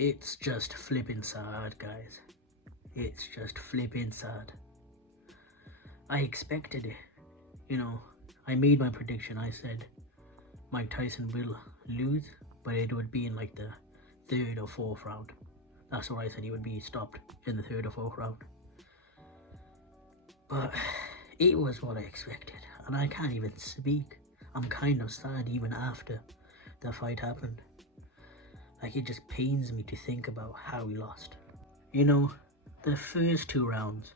It's just flipping sad, guys. It's just flipping sad. I expected it. I made my prediction. I said Mike Tyson will lose, but it would be in like the third or fourth round. That's where I said he would be stopped, in the third or fourth round. But it was what I expected, and I can't even speak. I'm kind of sad even after the fight happened. Like, it just pains me to think about how he lost. The first 2 rounds,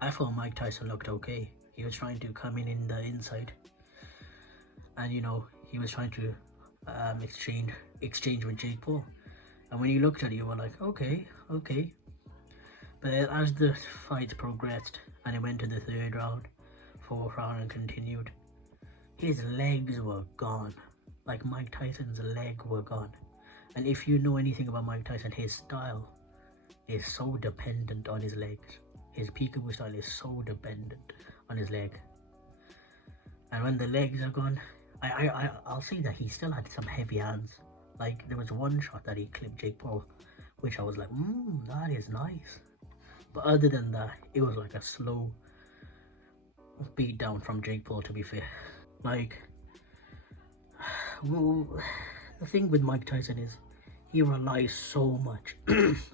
I thought Mike Tyson looked okay. He was trying to come in the inside, and he was trying to exchange with Jake Paul. And when you looked at it, you were like, okay. But as the fight progressed and it went to the 3rd round, 4th round, and continued, his legs were gone. Like, Mike Tyson's legs were gone. And if you know anything about Mike Tyson, his style is so dependent on his legs. His peekaboo style is so dependent on his leg. And when the legs are gone, I'll say that he still had some heavy hands. Like, there was one shot that he clipped Jake Paul, which I was like, that is nice. But other than that, it was like a slow beat down from Jake Paul, to be fair. Like, well, the thing with Mike Tyson is he relies so much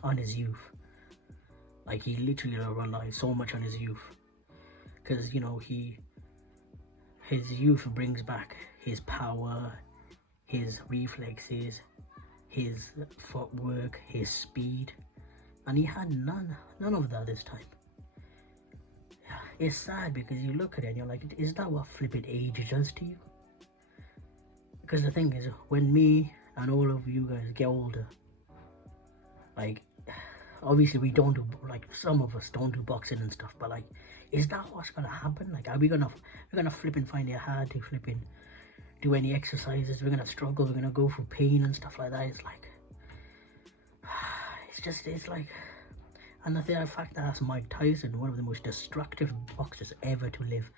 on his youth. Like, he literally relies so much on his youth. Because, his youth brings back his power, his reflexes, his footwork, his speed. And he had none of that this time. Yeah, it's sad because you look at it and you're like, is that what flipping age does to you? Because the thing is, when me and all of you guys get older, like, obviously we don't do, like, some of us don't do boxing and stuff, but like, is that what's gonna happen? Like, we're gonna flipping find it hard to flipping do any exercises? We're gonna struggle, we're gonna go through pain and stuff like that. It's like, it's like, and the fact that that's Mike Tyson, one of the most destructive boxers ever to live.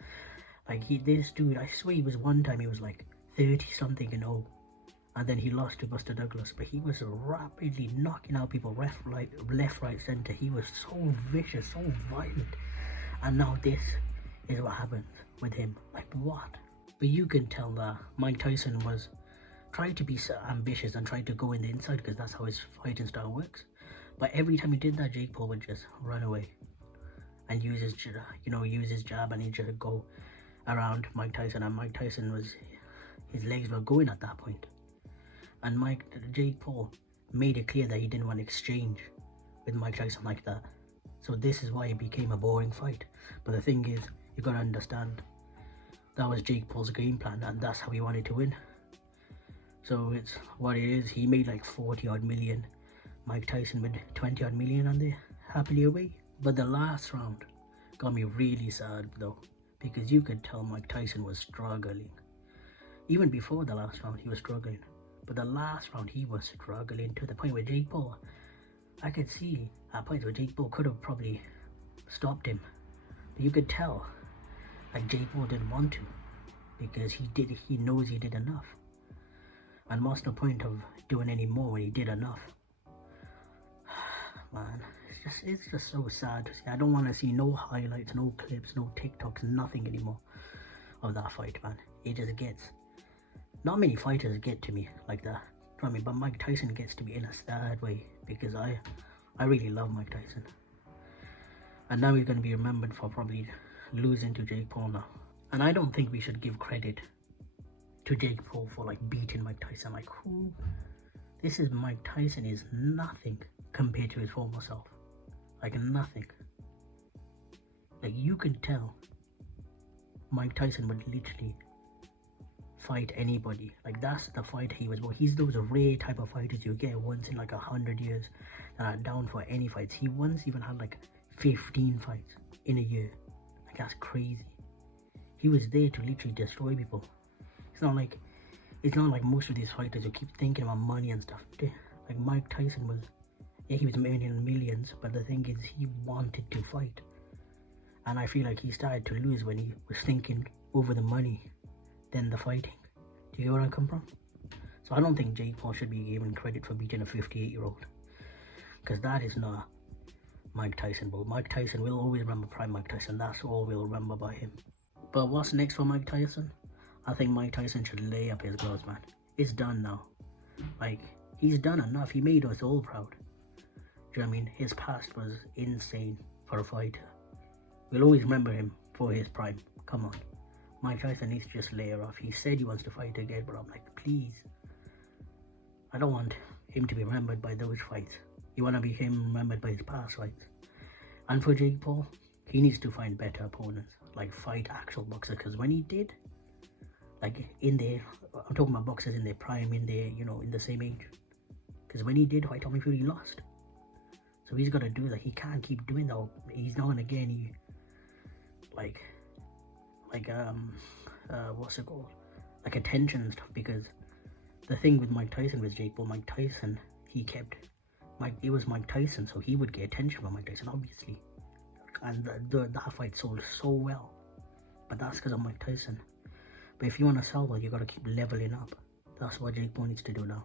Like, this dude, I swear one time he was like 30 something and oh, and then he lost to Buster Douglas, but he was rapidly knocking out people left, right, center. He was so vicious, so violent, and now this is what happens with him. Like, what? But you can tell that Mike Tyson was trying to be ambitious and trying to go in the inside, because that's how his fighting style works. But every time he did that, Jake Paul would just run away and use his jab, and he'd just go around Mike Tyson, and Mike Tyson his legs were going at that point. And Jake Paul made it clear that he didn't want to exchange with Mike Tyson like that. So this is why it became a boring fight. But the thing is, you gotta understand, that was Jake Paul's game plan, and that's how he wanted to win. So it's what it is. He made like 40 odd million. Mike Tyson with 20 odd million, and they're happily away. But the last round got me really sad though, because you could tell Mike Tyson was struggling. Even before the last round, he was struggling. But the last round, he was struggling to the point where Jake Paul, I could see at points where Jake Paul could have probably stopped him. But you could tell, like, Jake Paul didn't want to, because he knows he did enough. And what's the point of doing any more when he did enough? Man, it's just so sad to see. I don't want to see no highlights, no clips, no TikToks, nothing anymore of that fight, man. It just gets, not many fighters get to me like that, you know what I mean? But Mike Tyson gets to me in a sad way, because I really love Mike Tyson. And now he's going to be remembered for probably losing to Jake Paul now. And I don't think we should give credit to Jake Paul for like beating Mike Tyson. Like, who? This is Mike Tyson is nothing compared to his former self. Like, nothing. Like, you can tell Mike Tyson would literally fight anybody. Like, that's the fighter he was. Well, he's those rare type of fighters you get once in like 100 years that are down for any fights. He once even had like 15 fights in a year. Like, that's crazy. He was there to literally destroy people. It's not like most of these fighters who keep thinking about money and stuff. Like, Mike Tyson was, yeah, he was making millions, but the thing is, he wanted to fight. And I feel like he started to lose when he was thinking over the money than the fighting. Do you get where I come from? So I don't think Jake Paul should be given credit for beating a 58-year-old. because that is not Mike Tyson. But Mike Tyson, will always remember prime Mike Tyson. That's all we'll remember by him. But what's next for Mike Tyson? I think Mike Tyson should lay up his gloves, man. It's done now. Like, he's done enough. He made us all proud. Do you know what I mean? His past was insane for a fighter. We'll always remember him for his prime. Come on. Mike Tyson needs to just lay her off. He said he wants to fight again, but I'm like, please. I don't want him to be remembered by those fights. You want to be him remembered by his past fights. And for Jake Paul, he needs to find better opponents. Like, fight actual boxers. Because when he did, like, in their, I'm talking about boxers in their prime, in their, you know, in the same age. Because when he did fight Tommy Fury, he lost. So he's got to do that. He can't keep doing that. He's not gonna get any, what's it called? Like, attention and stuff. Because the thing with Mike Tyson was Jake Paul. Mike Tyson, it was Mike Tyson, so he would get attention from Mike Tyson, obviously. And that fight sold so well. But that's because of Mike Tyson. But if you want to sell well, you got to keep leveling up. That's what Jake Paul needs to do now.